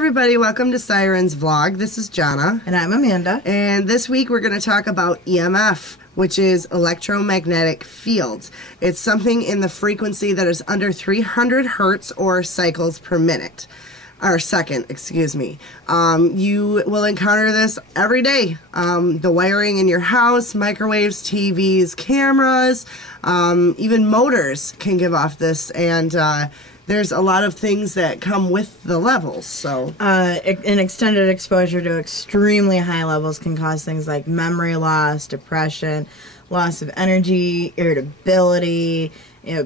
everybody, welcome to Sirens Vlog. This is Jana. And I'm Amanda. And this week we're going to talk about EMF, which is electromagnetic fields. It's something in the frequency that is under 300 hertz or cycles per minute. Or second, excuse me. You will encounter this every day. The wiring in your house, microwaves, TVs, cameras, even motors can give off this, and there's a lot of things that come with the levels. So an extended exposure to extremely high levels can cause things like memory loss, depression, loss of energy, irritability,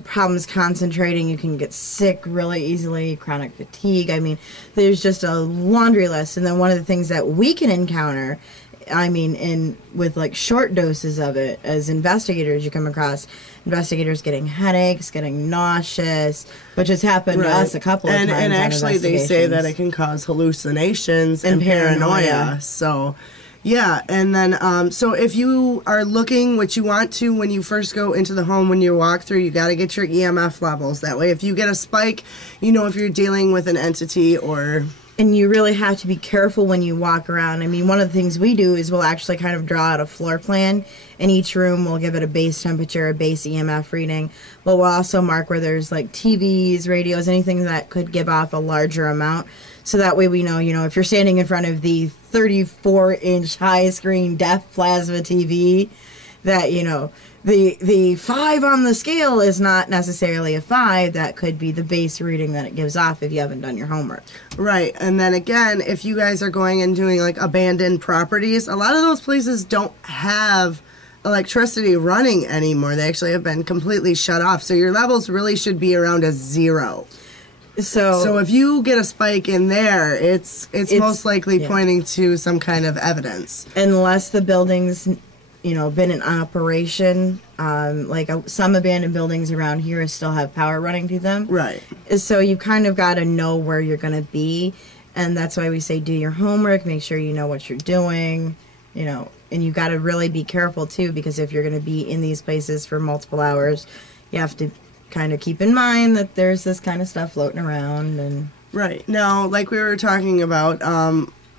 problems concentrating. You can get sick really easily, chronic fatigue. I mean, there's just a laundry list. And then one of the things that we can encounter, with like short doses of it, as investigators, you come across investigators getting headaches, getting nauseous, which has happened to us a couple of times. And actually, they say that it can cause hallucinations and paranoia. So, yeah, and then, so if you are looking what you want to when you first go into the home, when you walk through, you got to get your EMF levels. That way, if you get a spike, you know if you're dealing with an entity or... And you really have to be careful when you walk around. I mean, one of the things we do is we'll actually kind of draw out a floor plan. In each room, we'll give it a base temperature, a base EMF reading. But we'll also mark where there's like TVs, radios, anything that could give off a larger amount. So that way we know, if you're standing in front of the 34-inch high-screen deaf plasma TV, that, the 5 on the scale is not necessarily a 5. That could be the base reading that it gives off if you haven't done your homework. Right. And then again, if you guys are going and doing like abandoned properties, a lot of those places don't have electricity running anymore. They actually have been completely shut off. So your levels really should be around a 0. So if you get a spike in there, it's most likely pointing to some kind of evidence. Unless the building's been in operation, some abandoned buildings around here still have power running to them. Right. So you kind of got to know where you're going to be, and that's why we say do your homework, make sure you know what you're doing, and you got to really be careful too, because if you're going to be in these places for multiple hours, you have to kind of keep in mind that there's this kind of stuff floating around. And right. Now, like we were talking about,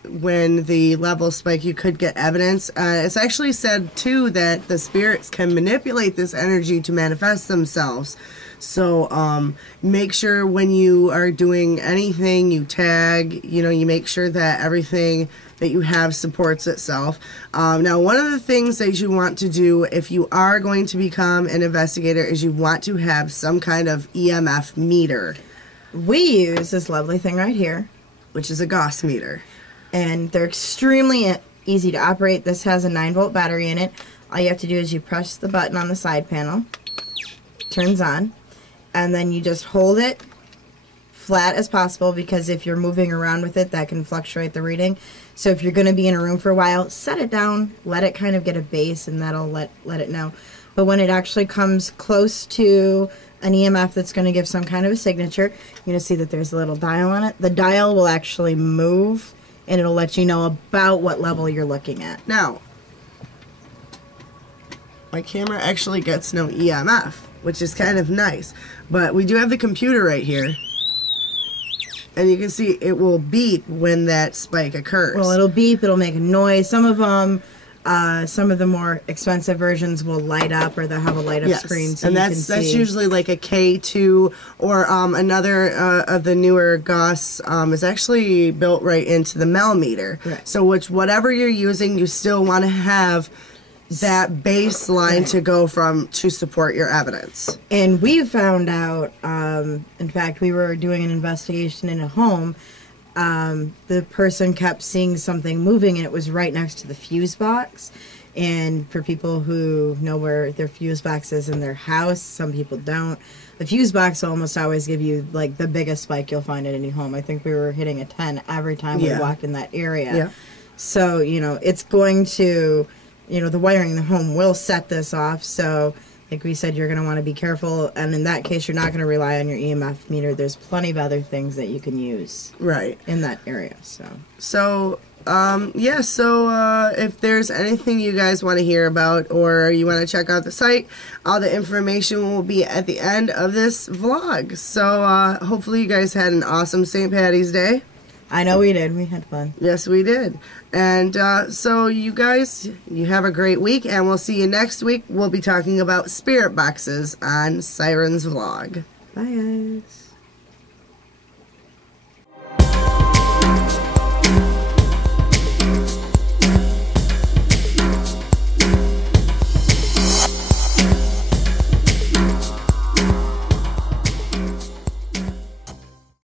when the levels spike, you could get evidence. It's actually said, too, that the spirits can manipulate this energy to manifest themselves. So make sure when you are doing anything, you tag, you make sure that everything that you have supports itself. Now, one of the things that you want to do if you are going to become an investigator is you want to have some kind of EMF meter. We use this lovely thing right here, which is a Gauss meter. And they're extremely easy to operate. This has a 9-volt battery in it. All you have to do is you press the button on the side panel, turns on, and then you just hold it flat as possible, because if you're moving around with it, that can fluctuate the reading. So if you're going to be in a room for a while, set it down, let it kind of get a base, and that'll let it know. But when it actually comes close to an EMF that's going to give some kind of a signature, you're going to see that there's a little dial on it. The dial will actually move, and it'll let you know about what level you're looking at. Now, my camera actually gets no EMF, which is kind of nice. But we do have the computer right here. And you can see it will beep when that spike occurs. Well, it'll beep, it'll make a noise. Some of them, some of the more expensive versions will light up, or they'll have a light up screen, so and that's usually like a K2, or another of the newer Gauss is actually built right into the millimeter. Right. So whatever you're using, you still want to have that baseline to go from to support your evidence. And we found out, in fact, we were doing an investigation in a home. The person kept seeing something moving, and it was right next to the fuse box. And for people who know where their fuse box is in their house, some people don't. The fuse box will almost always give you like the biggest spike you'll find at any home. I think we were hitting a 10 every time we walked in that area. Yeah. So, it's going to, the wiring in the home will set this off. So, like we said, you're going to want to be careful. And in that case, you're not going to rely on your EMF meter. There's plenty of other things that you can use in that area. So if there's anything you guys want to hear about, or you want to check out the site, all the information will be at the end of this vlog. So hopefully you guys had an awesome St. Paddy's Day. I know we did. We had fun. Yes, we did. And so you guys, you have a great week, and we'll see you next week. We'll be talking about spirit boxes on Siren's Vlog. Bye, guys.